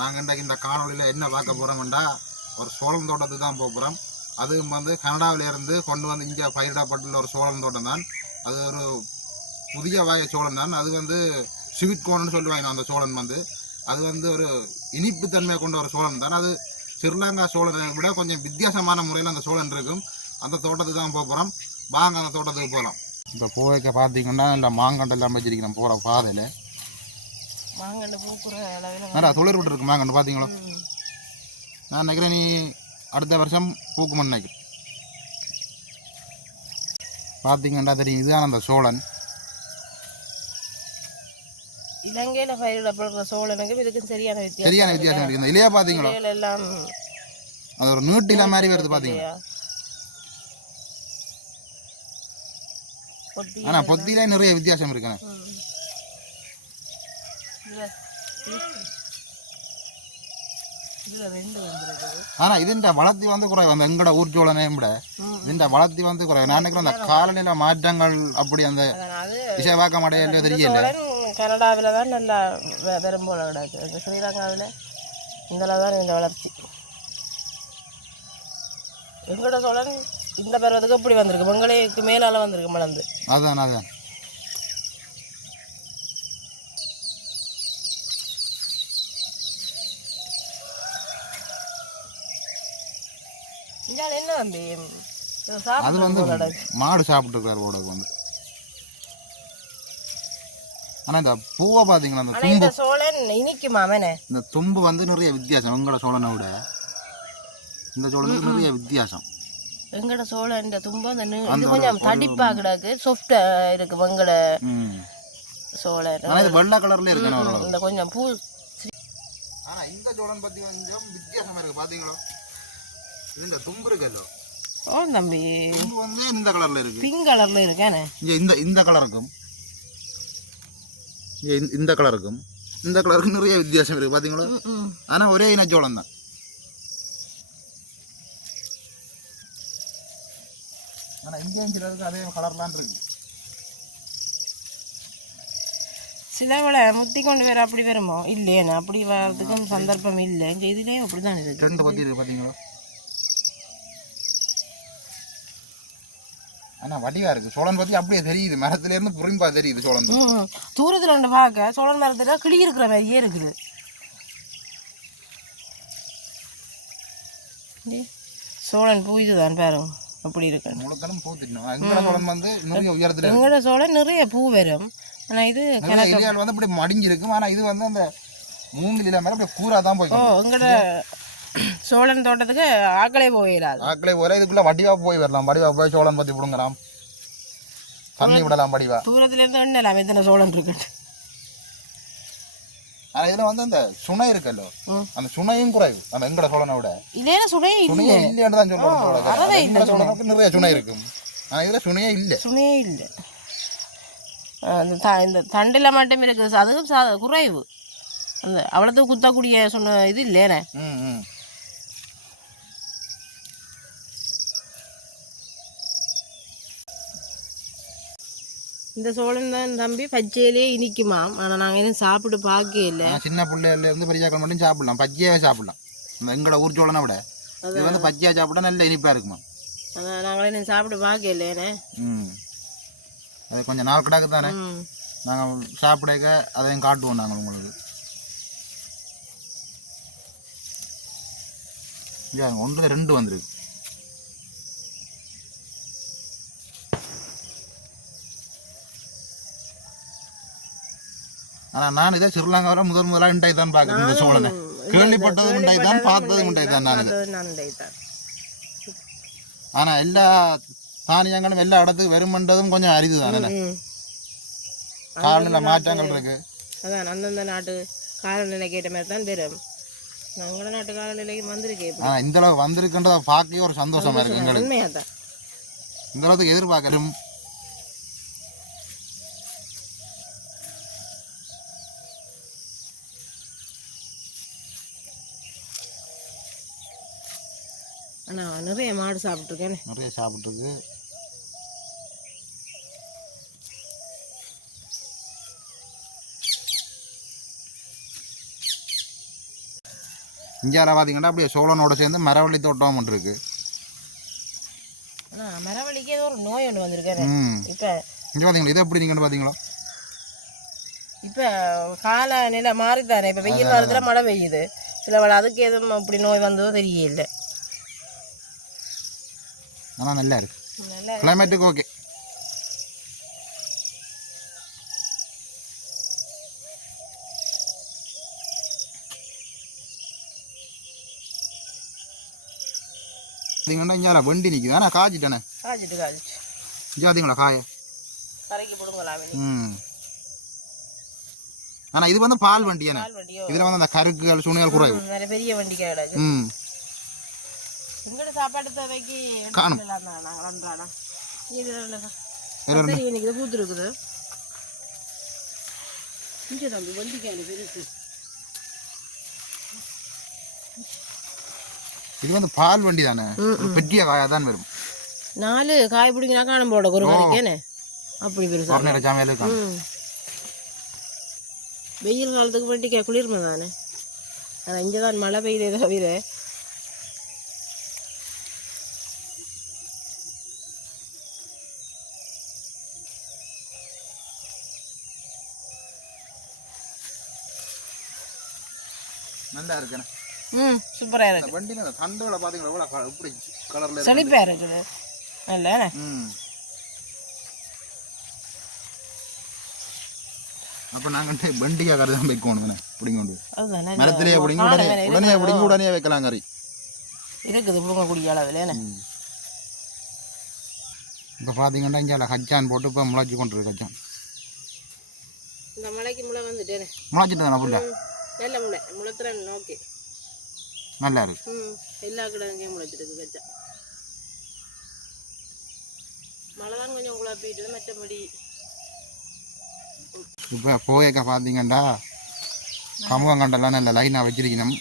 நாங்கள் இன்றைக்கு இந்த காணொலியில் என்ன பார்க்க போகிறோம்டா ஒரு சோழம் தோட்டத்துக்கு தான் போக போகிறோம் அதுவும் வந்து கனடாவிலேருந்து கொண்டு வந்து இங்கே பயிரிடப்பட்டுள்ள ஒரு சோழன் தோட்டம் தான். அது ஒரு புதிய வகை சோழன் தான். அது வந்து ஸ்வீட் கோன்னு சொல்லுவாங்க அந்த சோழன் வந்து. அது வந்து ஒரு இனிப்பு தன்மையை கொண்ட ஒரு சோழன் தான். அது ஸ்ரீலங்கா சோழனை விட கொஞ்சம் வித்தியாசமான முறையில் அந்த சோழன் இருக்கும். அந்த தோட்டத்துக்கு தான் போக போகிறோம் வாங்க அந்த தோட்டத்துக்கு போகலாம் இப்போ போக பார்த்தீங்கன்னா இந்த மாங்கண்டெல்லாம் வச்சிருக்கிறோம் போகிற பாதையில் மாங்கண்டு பூக்குற அளவில் வேற துளிர் விட்டு இருக்கு மாங்கண்டு பார்த்தீங்களா நான் நினைக்கிறேன் நீ அடுத்த வருஷம் பூக்குமன்னு நினைக்கிறேன் பார்த்தீங்கன்னா தெரியும் இதுதான் அந்த சோழன். இலங்கையில பயிரிடப்படுற சோழனுக்கும் இதுக்கும் சரியான வித்தியாசம் சரியான வித்தியாசம் இருக்கு இந்த இலையா பார்த்தீங்களா இலைகள் எல்லாம் அது ஒரு நீட்டில மாதிரி வருது பார்த்தீங்களா ஆனால் பொத்திலே நிறைய வித்தியாசம் இருக்குண்ணே. ஆனால் இதுண்ட வளர்த்தி வந்து குறைவு. அந்த எங்கட ஊர்ச்சோழனே விட. இதுண்ட வளர்த்தி வந்து குறைவு. நான் நினைக்கிறேன் அந்த காலநிலை மாற்றங்கள் அப்படி அந்த அதான் அது இசைவாக்க மடையில தெரியல கனடாவில் தான் நல்லா பெரும்போல கிடக்கு. இந்த ஸ்ரீலங்காவில் இந்த அளவு தான் இந்த வளர்ச்சி. எங்களோட சோழன் இந்த பருவத்துக்கு இப்படி வந்திருக்கு. வெங்கலைக்கு மேலால வந்திருக்கு மலர்ந்து. அதான் அதான். தம்பி அது வந்து. மாடு சாப்பிட்டு இருக்காரு ஓடக்கு வந்து. ஆனால் இந்த பூவை பார்த்தீங்கன்னா அந்த தும்பு? சோழன் இனிக்குமா அவனே. இந்த தும்பு வந்து நிறைய வித்தியாசம் உங்களோட சோழனை விட. இந்த சோழனுக்கு நிறைய வித்தியாசம். எங்கட சோழன் இந்த தும்பம் அந்த இது கொஞ்சம் தடிப்பா கிடக்கு சொஃப்டா இருக்கு வெங்கட சோழன் ஆனால் இது வெள்ளை கலர்ல ஓரளவு இந்த கொஞ்சம் பூ ஆனால் இந்த சோழன் பற்றி கொஞ்சம் வித்தியாசமா இருக்கு பார்த்தீங்களா இது இந்த தும்பு இருக்குல்லோ ஓ தம்பி. தும்பு வந்து இந்த கலர்ல இருக்கு. பிங்க் கலர்ல இருக்கேனே இந்த இந்த கலருக்கும் இந்த- கலருக்கும் இந்த கலருக்கு நிறைய வித்தியாசம் இருக்கு பாத்தீங்களா. ஆனா ஒரே இனச்சோளம் தான். ஆனா இங்கேயும் சிலருக்கு அதே கலர்லாம் இருக்கு. சிலவளை முத்தி கொண்டு வேற அப்படி வருமோ? இல்லையேண்ணா அப்படி வர்றதுக்கும் சந்தர்ப்பம் இல்லை. இங்கே இதுலேயும் ரெண்டு பத்தி பாத்தீங்களா? ஆனா வடிவா இருக்கு. சோழன் பத்தி அப்படியே தெரியுது. மரத்துல இருந்து புரிம்பா தெரியுது சோழன் தூரத்தில் ஒன்று பார்க்க சோழன் மரத்தில் கிளி இருக்கிற மாதிரியே இருக்குது. சோழன் பூ இதுதான் பாருங்க அப்படி இருக்கு. முழுக்கலும் பூத்திட்டோம் எங்கட சோழன் வந்து நிறைய உயரத்துல எங்களோட சோழன் நிறைய பூ வரும். ஆனால் இது வந்து அப்படி மடிஞ்சிருக்கும். ஆனா இது வந்து அந்த மூங்கில் மேல அப்படியே கூரா தான் போய்க்கும் எங்களோட சோழன் தோட்டத்துக்கு ஆக்களே போயிடாது ஆக்களே ஒரே இதுக்குள்ள வடிவா போய் வரலாம். வடிவா போய் சோழன் பத்தி விடுங்கலாம் தண்ணி விடலாம் வடிவா. தூரத்துலேருந்து எண்ணலாம் எத்தனை சோழன் இருக்குன்னு ஆனா இதுல வந்து அந்த சுனை இருக்கல்லோ. அந்த சுனையும் குறைவு. அந்த எங்கட சோழனை விட. இல்லைன்னா சுனையே இல்லை. இல்லைன்னு தான் சொல்றோம் நிறைய சுனை இருக்கும். ஆனா இதுல சுனையே இல்ல. சுனையே இல்லை. இந்த தண்டில் மட்டும் இருக்குது. அதுவும் குறைவு. அந்த அவ்வளோத்துக்கு குத்தக்கூடிய சொன்ன இது இல்லைண்ணே இந்த சோழன் தான் தம்பி பச்சையிலே இனிக்குமாம். ஆனால் நாங்கள் இன்னும் சாப்பிட்டு ஆனா சின்ன பிள்ளைல இருந்து பெரியாக்கள் மட்டும் சாப்பிடலாம். பச்சையாவே சாப்பிடலாம். எங்கட ஊர் சோழனை விட. இது வந்து பச்சையா சாப்பிட்டா நல்ல இனிப்பா இருக்குமா அதான் நாங்கள் இன்னும் சாப்பிட்டு பார்க்கவே இல்லைண்ணே ம். அது கொஞ்சம் நாள் கிடக்கு தானே. நாங்கள் சாப்பிடக்க அதையும் காட்டுவோம் நாங்கள் உங்களுக்கு. ஒன்று ரெண்டு வந்திருக்கு. ஆனால் நான் இதை ஸ்ரீலங்காவில் முதல் முதலாக இண்டாய் தான் பார்க்குறேன் இந்த சோழனை. கேள்விப்பட்டதும் இண்டாய் தான் பார்த்ததும் இண்டாய் தான் நான் ஆனால் எல்லா தானியங்களும் எல்லா இடத்துக்கு வருமன்றதும் கொஞ்சம் அரிது தானே காலநிலை மாற்றங்கள் இருக்கு. அதான் அந்தந்த நாட்டு காலநிலை கேட்ட மாதிரி தான் வரும் எங்களோட நாட்டு காலநிலைக்கு வந்திருக்கே இப்படி. ஆனால் இந்த அளவு வந்திருக்குன்றதை பார்க்கவே ஒரு சந்தோஷமா இருக்கு எங்களுக்கு. இந்த அளவுக்கு எதிர்பார்க்கறோம் ஆனால் நிறைய மாடு சாப்பிட்ருக்கேன் நிறைய சாப்பிட்ருக்கு இந்தியாவில் பார்த்தீங்கன்னா அப்படியே சோழனோட சேர்ந்து மரவள்ளி தோட்டம் ஒன்று இருக்கு. மரவழிக்கு ஏதோ ஒரு நோய் ஒன்று வந்திருக்காரு இப்போ இங்கே பார்த்தீங்களா? இதை எப்படி நீங்கன்னு பார்த்தீங்களா? இப்போ கால நிலை மாறித்தானே இப்போ வெயில் காலத்தில் மழை பெய்யுது. சில வேளை அதுக்கு எதுவும் அப்படி நோய் வந்ததோ தெரியல. ஆனால் நல்லா இருக்கு. நல்லா கிளைமேட்டுக்கு ஓகே பார்த்தீங்கன்னா இங்கே வண்டி நிற்குது ஆனால் காய்ச்சிட்டானே. காய்ச்சிட்டு காய்ச்சிட்டு பார்த்தீங்களா காய? ம். ஆனால் இது வந்து பால் வண்டி என்ன பால் வண்டியோ? இதில் வந்து அந்த கருக்குகள் சுணிகள் குறைவு. பெரிய வண்டி ம். எங்கட சாப்பாடு தேவைக்கு காணும். நாங்கள் அன்றாடம் இது இன்னைக்கு பூத்து இருக்குது இங்கே தம்பி வண்டிக்கான பெருசு இது வந்து பால் வண்டி தானே பெரிய காயாக தான் வரும் நாலு காய் பிடிங்கினா காணும் போட ஒரு கறிக்கேனே அப்படி பெருசா வெயில் காலத்துக்கு வண்டிக்கா குளிர்மை தானே ஆனால் இங்கே தான் மழை பெய்யுதே தவிர நல்லா இருக்குண்ணே ம் சூப்பராக இருக்கு. வண்டியில் அந்த தண்டோட பார்த்தீங்களா எவ்வளோ எப்படி கலரில் செழிப்பாக இருக்குது. இல்லைண்ணே ம். அப்போ நாங்கள் வண்டிக்காக கறி தான் வைக்கணுங்கண்ணே பிடிங்க கொண்டு மரத்திலேயே பிடிங்க உடனே உடனே பிடிங்க உடனே வைக்கலாம் கறி இருக்குது புடுங்கக்கூடிய அளவில் என்ன? இப்போ பார்த்தீங்கன்னா இங்கே ஹஜ்ஜான் போட்டு இப்போ முளைச்சி கொண்டு இருக்கு ஹஜ்ஜான் இந்த மலைக்கு முளை வந்துட்டேனே. முளைச்சிட்டு தானே புள்ள? நல்ல முளை முளைத்துறேன் ஓகே நல்லா இருக்கு ம் எல்லா கிடங்கையும் முளைச்சிருக்கு கச்சா. மழை தான் கொஞ்சம் குழப்பிட்டு மற்றபடி இப்போ போயக்க பார்த்தீங்கன்னா கமுகம் கண்டெல்லாம் நல்ல லைனாக வச்சிருக்கணும்.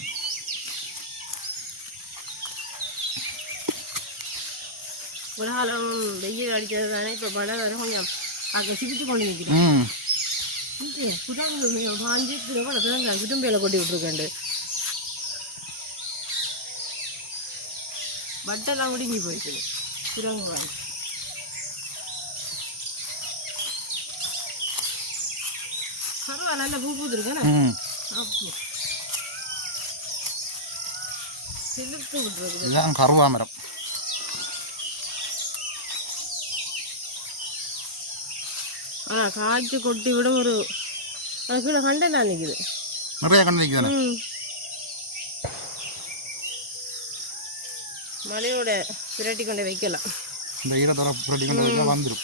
உலகாலம் வெயில் அடித்தது தானே இப்போ மழை தானே கொஞ்சம் அங்கே சிரித்து கொண்டு நிற்கிறேன் ம் குடங்கு பாஞ்சு கொட்டி விட்ருக்கண்டு பட்டெல்லாம் முடிங்கி போயிட்டு திருவங்க வாங்கி பரவாயில்ல நல்லா பூ பூத்துருக்கேண்ணே சிலுத்து விட்டுருக்குது இதுதான் கருவாமரம். ஆனால் காய்ச்சி கொட்டி விட ஒரு அது கீழே கண்டை நான் நிற்குது நிறைய கண்டு நிற்குதானே ம். மழையோட பிரட்டி கொண்டு வைக்கலாம். இந்த ஈரத்தோட புரட்டி கொண்டு வச்சா வந்துடும்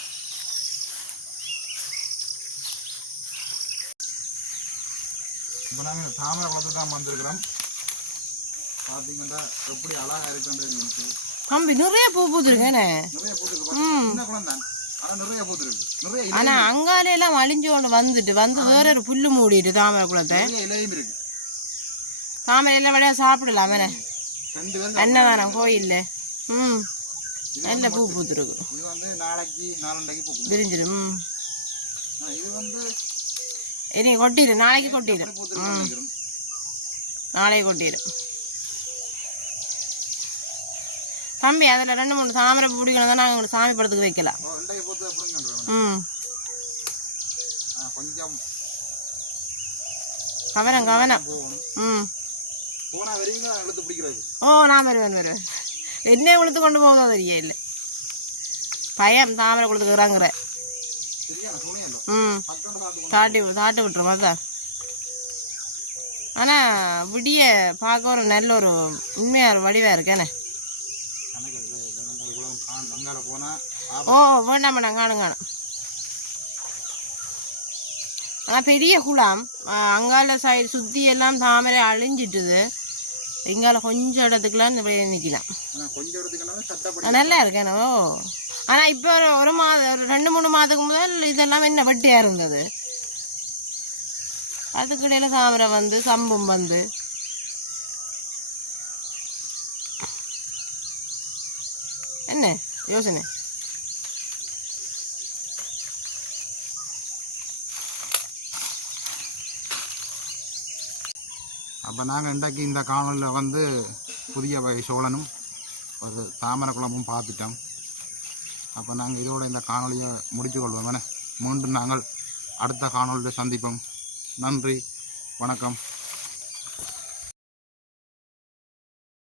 இப்போ நாங்கள் தாமரை குளத்தை தான் வந்திருக்கிறோம். பார்த்தீங்கன்னா எப்படி அழகாக இருக்குன்றது கம்பி நிறைய பூ பூத்துருக்கேனே நிறைய பூத்துருக்கு. சின்ன குளம் தான். ஆனா அங்கால எல்லாம் அழிஞ்சு கொண்டு வந்துட்டு வந்து வேற ஒரு புல்லு மூடிட்டு தாமரை குளத்தை. தாமரை எல்லாம் விளையா சாப்பிடலாம் அன்னதானம் கோயில்ல ம். நல்ல பூ பூத்துருக்கு. இது வந்து நாளைக்கு நாலண்டைக்கு பூக்கும். விரிஞ்சிடும் ம். ஆ, இது வந்து இனி கொட்டிடு நாளைக்கு கொட்டிடு பூத்துருக்கு நினைக்கிறோம். நாளைக்கு கொட்டிடு தம்பி அதில் ரெண்டு மூணு தாமரை பூ பிடிக்கணும் தான் நாங்கள் உங்களுக்கு சாமி படத்துக்கு அப்படிங்கிறோம் ம். கொஞ்சம் கவனம் கவனம். ம். ஓ நான் வருவேன் வருவேன். என்ன உளுத்து கொண்டு போக தெரிய இல்லை. பயம் தாமரை துணியല്ലോ ம். தாட்டி தாட்டி விட்டுரும் அதான். ஆனால் விடிய பார்க்க ஒரு நல்ல ஒரு உண்மையாக ஒரு வடிவாக இருக்கேனே கணக்கு இவ்வளோ காணும் அங்கால போனா ஓ வேண்டாம் வேண்டாம் காணும் காணும் ஆனால் பெரிய குளம். அங்கால சைடு சுற்றி எல்லாம் தாமரை அழிஞ்சிட்டுது. இங்கால கொஞ்சம் இடத்துக்குலாம் இந்த இப்படியே நிற்கலாம் நல்லா இருக்கேன் ஓ. ஆனால் இப்போ ஒரு ஒரு மாதம் ஒரு ரெண்டு மூணு மாதத்துக்கு முதல் இதெல்லாம் என்ன வெட்டியாக இருந்தது? அதுக்கு இடையில தாமரை வந்து சம்பம் வந்து. என்ன யோசனை அப்போ நாங்கள் இன்றைக்கு இந்த காணொலியில் வந்து புதிய வகை சோழனும் ஒரு தாமரை குழம்பும் பார்த்துட்டோம். அப்போ நாங்கள் இதோட இந்த காணொலியை முடித்து கொள்வோம் மீண்டும் நாங்கள் அடுத்த காணொலியில் சந்திப்போம். நன்றி வணக்கம்.